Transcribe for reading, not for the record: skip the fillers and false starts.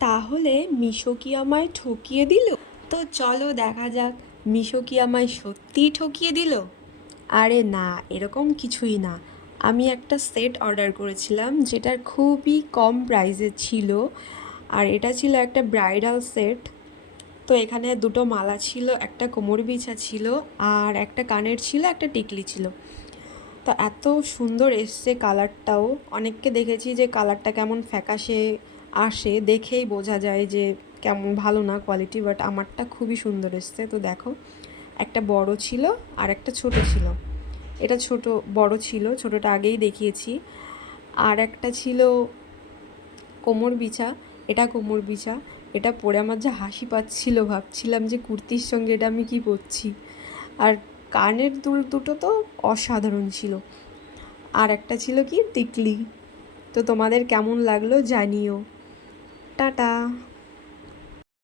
তাহলে মিশো কি আমায় ঠকিয়ে দিল? তো চলো দেখা যাক মিশো কি আমায় সত্যিই ঠকিয়ে দিল। আরে না, এরকম কিছুই না। আমি একটা সেট অর্ডার করেছিলাম যেটার খুবই কম প্রাইসে ছিল, আর এটা ছিল একটা ব্রাইডাল সেট। তো এখানে দুটো মালা ছিল, একটা কোমর বিছা ছিল, আর একটা কানের ছিল, একটা টিকলি ছিল। তো এত সুন্দর এসছে কালারটাও। অনেককে দেখেছি যে কালারটা কেমন ফ্যাকাশে আসে, দেখেই বোঝা যায় যে কেমন ভালো না কোয়ালিটি, বাট আমারটা খুবই সুন্দর এসছে। তো দেখো, একটা বড় ছিল আর একটা ছোট ছিল। এটা ছোট, বড় ছিল, ছোটটা আগেই দেখিয়েছি। আর একটা ছিল কোমর বিছা, এটা কোমর বিছা। এটা পরে আমার যা হাসি পাচ্ছিল, ভাবছিলাম যে কুর্তির সঙ্গে এটা আমি কি পরছি। আর কানের দুল দুটো তো অসাধারণ ছিল। আর একটা ছিল কি টিকলি। তো তোমাদের কেমন লাগলো জানিও। টাটা।